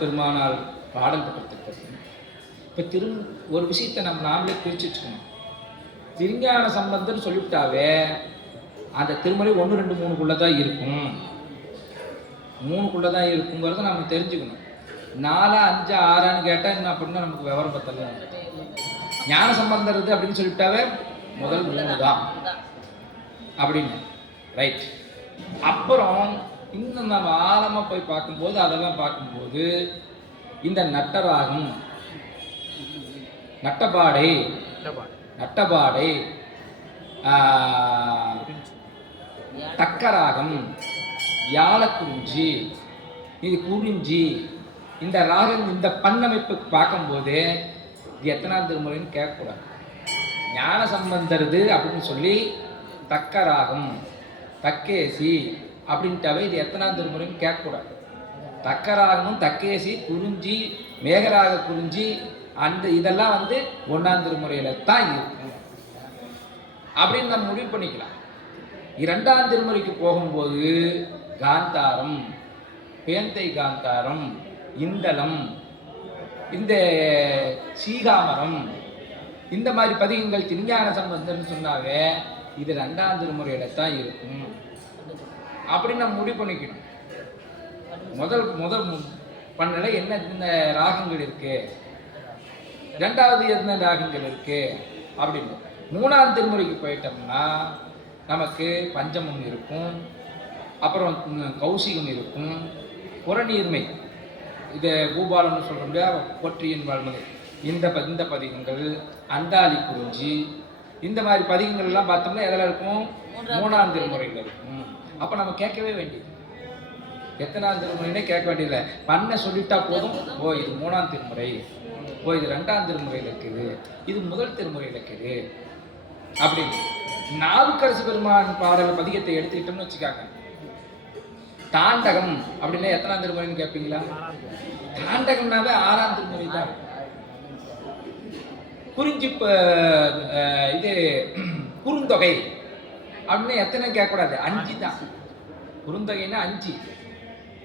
பெருமானால் பாடல் பெற்றிருக்கிறது. இப்போ ஒரு விஷயத்தை நாமளே பிரிச்சுக்கணும். திருஞான சம்பந்தர் சொல்லிவிட்டாவே அந்த திருமறை 1, 2, 3க்குள்ளே தான் இருக்கும். 3க்குள்ளே தான் இருக்குங்கிறத நம்ம தெரிஞ்சுக்கணும். 4, 5, 6 கேட்டால் என்ன அப்படின்னா நமக்கு விவரம் பத்தல. ஞான சம்பந்தர் இது அப்படின்னு சொல்லிவிட்டாவே முதல் 3 தான் அப்படின்னு ரைட். அப்புறம் இன்னும் நம்ம ஆழமாக போய் பார்க்கும்போது அதெல்லாம் பார்க்கும்போது இந்த நட்டராகம், நட்டபாடை, தக்கராகம், யாழக்குறிஞ்சி, இது குறிஞ்சி, இந்த ராகம் இந்த பண்ணமைப்பு பார்க்கும்போது இது எத்தனாம் திருமுறைன்னு கேட்கக்கூடாது. ஞான சம்பந்தருது அப்படின்னு சொல்லி தக்கராகம், தக்கேசி அப்படின்ட்டாவே இது எத்தனாம் திருமுறைன்னு கேட்கக்கூடாது. தக்கராகமும் தக்கேசி, குறிஞ்சி, மேகராக குறிஞ்சி, அந்த இதெல்லாம் 1ஆம் திருமுறையில் தான் இருக்கும் அப்படின்னு நம்ம முடிவு பண்ணிக்கலாம். 2ஆம் திருமுறைக்கு போகும்போது காந்தாரம், பேந்தை காந்தாரம், இந்தளம், இந்த சீகாமரம், இந்த மாதிரி பதிகங்கள் திருஞான சம்பந்தர்னு சொன்னாவே இது 2ஆம் திருமுறையில தான் இருக்கும் அப்படின்னு நம்ம முடிவு பண்ணிக்கணும். முதல் பண்ணல என்ன ராகங்கள் இருக்கு, 2வது என்ன ராகங்கள் இருக்கு அப்படின்னு. 3ஆம் திருமுறைக்கு போயிட்டோம்னா நமக்கு பஞ்சமம் இருக்கும், அப்புறம் கௌசிகம் இருக்கும், புறநீர்மை, இதை பூபாலம்னு சொல்ல முடியாது, பொற்றியின் வாழ்மது, இந்த பதிகங்கள், அந்தாளி குறிஞ்சி, இந்த மாதிரி பதிகங்கள்லாம் பார்த்தோம்னா எதில் இருக்கும், 3ஆம் திருமுறையில் இருக்கும். அப்போ நம்ம கேட்கவே வேண்டியது எத்தனாம் திருமுறைனே கேட்க வேண்டியதில்லை. பண்ண சொல்லிட்டா போதும், ஓ இது 3ஆம் திருமுறை, ஓ இது 2ஆம் திருமுறையில் இருக்குது, இது முதல் திருமுறையில் இருக்குது அப்படின்னு. நாவுக்கரசு பெருமான் பாடல் பதிகத்தை எடுத்துக்கிட்டோம்னு வச்சுக்காங்க. தாண்டகம் அப்படின்னா எத்தனாம் திருமுறைன்னு கேட்பீங்களா? தாண்டகம்னாவே 6ஆம் திருமுறை தான். குறிஞ்சி இது குறுந்தொகை அப்படின்னு எத்தனை கேட்கக்கூடாது, 5 தான். குறுந்தொகைன்னா 5,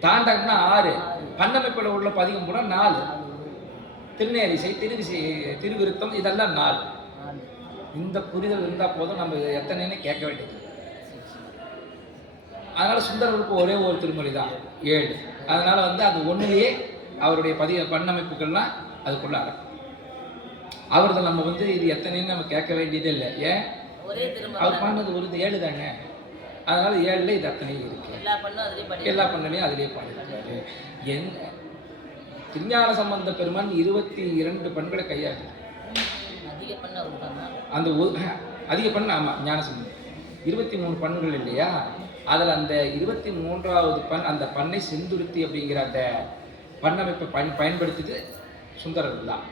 தாண்டகம்னா 6, பண்ணமைப்பில் உள்ள பதிகம் கூட 4, திருநேரிசை, திருவிருத்தம் இதெல்லாம் 4. இந்த புரிதல் இருந்தால் போதும், நம்ம எத்தனைன்னு கேட்க வேண்டியது. அதனால் சுந்தரருக்கு ஒரே ஒரு திருமொழி தான் 7. அதனால் அது ஒன்றுலேயே அவருடைய பண்ணமைப்புகள்லாம் அதுக்குள்ள அடக்கும். அவர்கள் நம்ம இது எத்தனைன்னு நம்ம கேட்க வேண்டியதே இல்லை. ஏன், அவர் பாடினது ஒரு 7 தானே. அதனால 7ல் இது அத்தனையும் இருக்கு, எல்லா பண்ணலையும் அதிலே பாடிருக்காரு. திருஞான சம்பந்த பெருமான் 22 பண்களை கையாளு. அந்த அதிக பண்ண, ஆமாம், ஞான சம்பந்தம் 23 பண்ணுகள் இல்லையா, அதில் அந்த 23வது பண், அந்த பண்ணை செந்துருத்தி அப்படிங்கிற அந்த பண்ணமைப்பை பயன்படுத்திட்டு சுந்தரர்கள் தான்.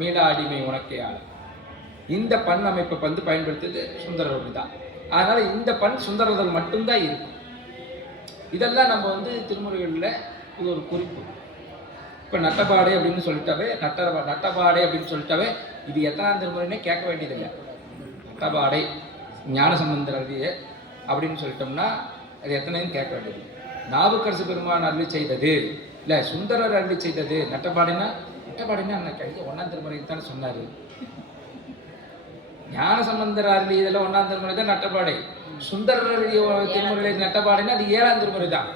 மீளா அடிமை உனக்கே ஆள், இந்த பண் அமைப்பை பயன்படுத்துறது சுந்தரர்கள் தான். அதனால் இந்த பண் சுந்தரர்கள் மட்டும்தான் இருக்கும். இதெல்லாம் நம்ம திருமுறைகளில் இது ஒரு குறிப்பு. இப்போ நட்டபாடை அப்படின்னு சொல்லிட்டாவே, நட்டபாடை அப்படின்னு சொல்லிட்டாவே இது எத்தனாம் திருமுறைன்னே கேட்க வேண்டியதில்லை. நட்டபாடை ஞான சம்பந்தர் அருளிய அப்படின்னு சொல்லிட்டோம்னா அது எத்தனைன்னு கேட்க வேண்டியது. நாவுக்கரசு பெருமான் அருளி செய்தது, இல்லை சுந்தரர் அருளி செய்தது. நட்டபாடைன்னா அந்த கழிக்க 1ஆம் திருமுறைக்கு தானே சொன்னார். ஞான சம்பந்தர் அருளி இதெல்லாம் 1ஆம் திருமுறை தான் நட்டபாடை. சுந்தரர் திருமுறை நட்டபாடைன்னா அது 7ஆம் திருமுறை தான்.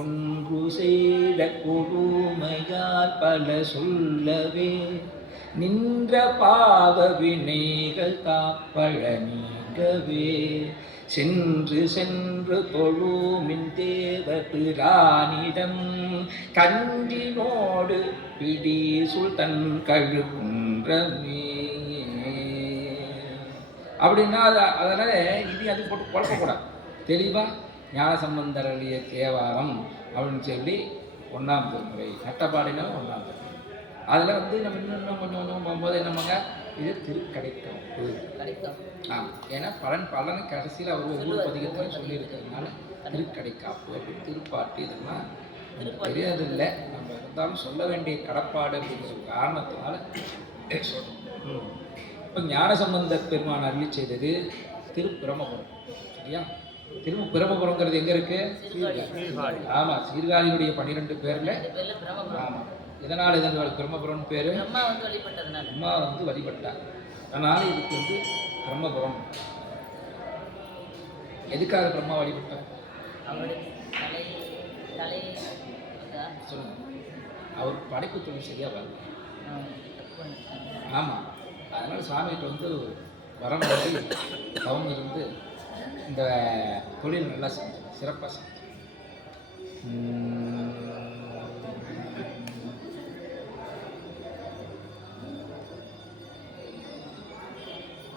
ஒன்று செய்த கொடுமையால் பல சொல்லவே நின்ற பாவ வினைகள் காப்பழ நீங்கவே சென்று தொழுமின் தேவ பிரானிடம் கண்டினோடு பிடி சுல்தன் கழுகுன்றமே அப்படின்னா அதனால அது போட்டு குழப்பக்கூடாது. தெளிவாக ஞான சம்பந்தர் அருளிய தேவாரம் அப்படின்னு சொல்லி 1ஆம் திருமுறை, நட்டபாடினா 1ஆம் திருமுறை. அதில் நம்ம இன்னும் கொஞ்சம் போகும்போது என்னமாங்க, இது திருக்கடைக்காப்பு. ஆமாம், ஏன்னா பலனை கடைசியில் அவர் ஒவ்வொரு பதிகத்தையும் சொல்லியிருக்கிறதுனால திருக்கடைக்காப்பு அப்படின்னு திருப்பாட்டு இதெல்லாம் தெரியாதில்லை. நம்ம இருந்தாலும் சொல்ல வேண்டிய கடப்பாடு அப்படிங்கிற காரணத்தினால சொல்கிறோம். இப்போ ஞான சம்பந்த பெருமான் அருளி செய்தது திருப்பிரமபுரம், சரியா? திரும்ப பிரம்மபுரங்கிறது எங்க இருக்கு? ஆமா, சீர்காழியுடைய 12 பேர்ல ஆமா. இதனால இதன் பிரம்மபுரம் பேரு பிரம்மா வந்து வழிபட்டார். அதனால இதுக்கு வந்து பிரம்மபுரம். எதுக்காக பிரம்மா வழிபட்டார்? சொல்லுங்க. அவர் படைப்பு தொழில் சரியா வரல. ஆமா, அதனால சாமிகிட்ட வந்து வரம் வந்து அவங்க இருந்து இந்த தொழில் நல்லா செஞ்சு சிறப்பாக செஞ்சு.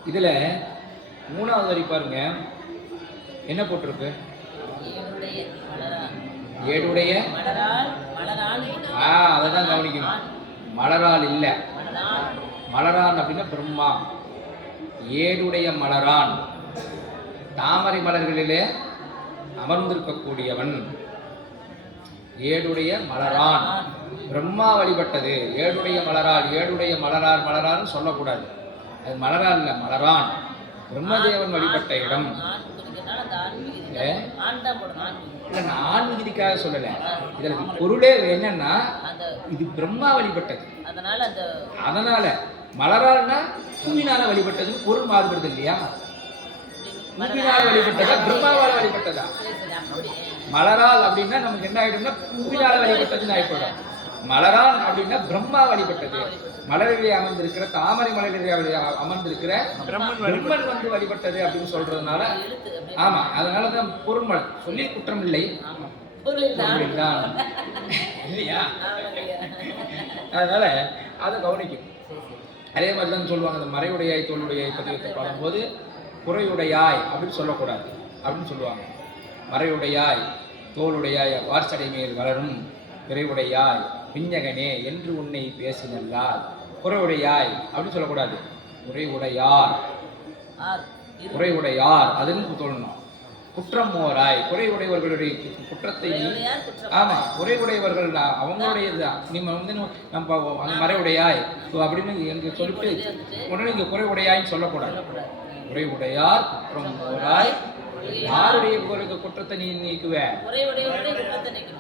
இதில் 3வது வரி பாருங்க, என்ன போட்டிருக்கு? ஏடுடைய அதை தான் கவனிக்கணும். மலரால் இல்லை, மலரான் அப்படின்னா பிரம்மா. ஏடுடைய மலரான், தாமரை மலர்களிலே அமர்ந்திருக்கக்கூடியவன். ஏடுடைய மலரான் பிரம்மா வழிபட்டது. ஏடுடைய மலரால், ஏடுடைய மலரால் மலரான்னு சொல்லக்கூடாது. அது மலரால் இல்லை, மலரான். பிரம்மதேவன் வழிபட்ட இடம். இல்லை, நான் ஆண் விதிக்காக சொல்லலை. இதில் பொருளே என்னன்னா இது பிரம்மா வழிபட்டது. அதனால மலரால்னா பூவினால வழிபட்டதுன்னு பொருள் மாறுபடுது இல்லையா? பூவினால் வழிபட்டதா பிரம்மாவால வழிபட்டதா? மலரால் அப்படின்னா நமக்கு என்ன ஆயிடும்னா பூவினால வழிபட்டதுன்னு ஆயிப்படும். மலரான் அப்படின்னா பிரம்மா வழிபட்டது. மலரிலே அமர்ந்திருக்கிற, தாமரை மலரிலே அமர்ந்திருக்கிற பிரம்மன் வந்து வழிபட்டது அப்படின்னு சொல்றதுனால ஆமா, அதனாலதான் பொருள் மலர் சொல்லி குற்றம் இல்லை இல்லையா? அதனால அதை கவனிக்கும். அதே மாதிரி தான் சொல்லுவாங்க, அந்த மறையுடையாய் தோளுடையாய் பதிவத்தை பாடும்போது குறையுடையாய் அப்படின்னு சொல்லக்கூடாது அப்படின்னு சொல்லுவாங்க. மறையுடையாய் தோளுடையாய் வார்சடை மேல் வளரும் பிறையுடையாய் பிஞ்சகனே என்று உன்னை பேசினல்லால். குறையுடையாய் அப்படின்னு சொல்லக்கூடாது, குறையுடையார். குறையுடையார் அதுன்னு சொல்லணும். குற்றம் மோராய், குறையுடையவர்களுடைய குற்றத்தை ஆமா, குறையுடையவர்கள் அவங்களுடையதுதான். நீங்க வந்து நம்ம அந்த மறைவுடையாய் அப்படின்னு எங்க சொல்லிட்டு உடனே இங்க குறைவுடையாய்ன்னு சொல்லக்கூடாது. குறைவுடையார் குற்றம் மோராய், யாருடைய குற்றத்தை நீ நீக்குவ?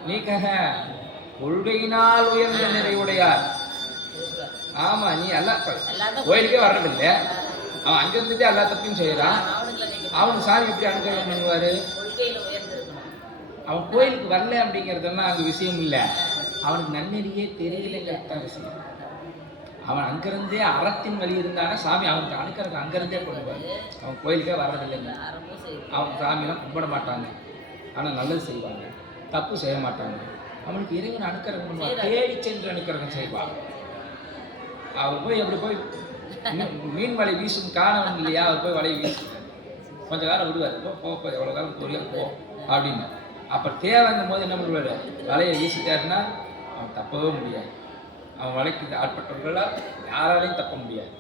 நீக்க கொள்கையினால் உயர்ந்த நிறைவுடையார். ஆமா, நீ எல்லாம் கோயிலுக்கே வர்றதில்லை, அவன் அங்க இருந்துட்டு எல்லா தப்பையும் செய்யறான். அவன் சாமி எப்படி அனுகிரகம் பண்ணுவாரு? அவன் கோயிலுக்கு வரல அப்படிங்கிறதெல்லாம் அங்க விஷயம் இல்லை, அவனுக்கு நன்னெறியே தெரியலங்கிறதான் விஷயம். அவன் அங்கிருந்தே அறத்தின் வழி இருந்தானா சாமி அவனுக்கு அனுக்கிறதுக்கு அங்கிருந்தே கொண்டுவார். அவன் கோயிலுக்கே வர்றதில்லைங்க. அவன் சாமியெல்லாம் கும்பிட மாட்டாங்க, ஆனால் நல்லது செய்வாங்க, தப்பு செய்ய மாட்டாங்க. அவனுக்கு இறைவன் அனுக்கிரகம் பண்ணுவான், தேடி சென்று அனுக்கிரகம் செய்வான். அவர் போய் அப்படி போய் மீன் வலை வீசும் காணவன் இல்லையா, அவர் போய் வலையை வீசுவார், கொஞ்ச காலம் விடுவார், போ எவ்வளோ காலம் தொழில் போ அப்படின்னு. அப்புறம் தேவைங்கும் போது என்ன பண்ணுவார்? வலையை வீசிட்டாருன்னா அவன் தப்பவே முடியாது. அவன் வலைக்கு ஆட்பட்டவர்களால் யாராலையும் தப்ப முடியாது.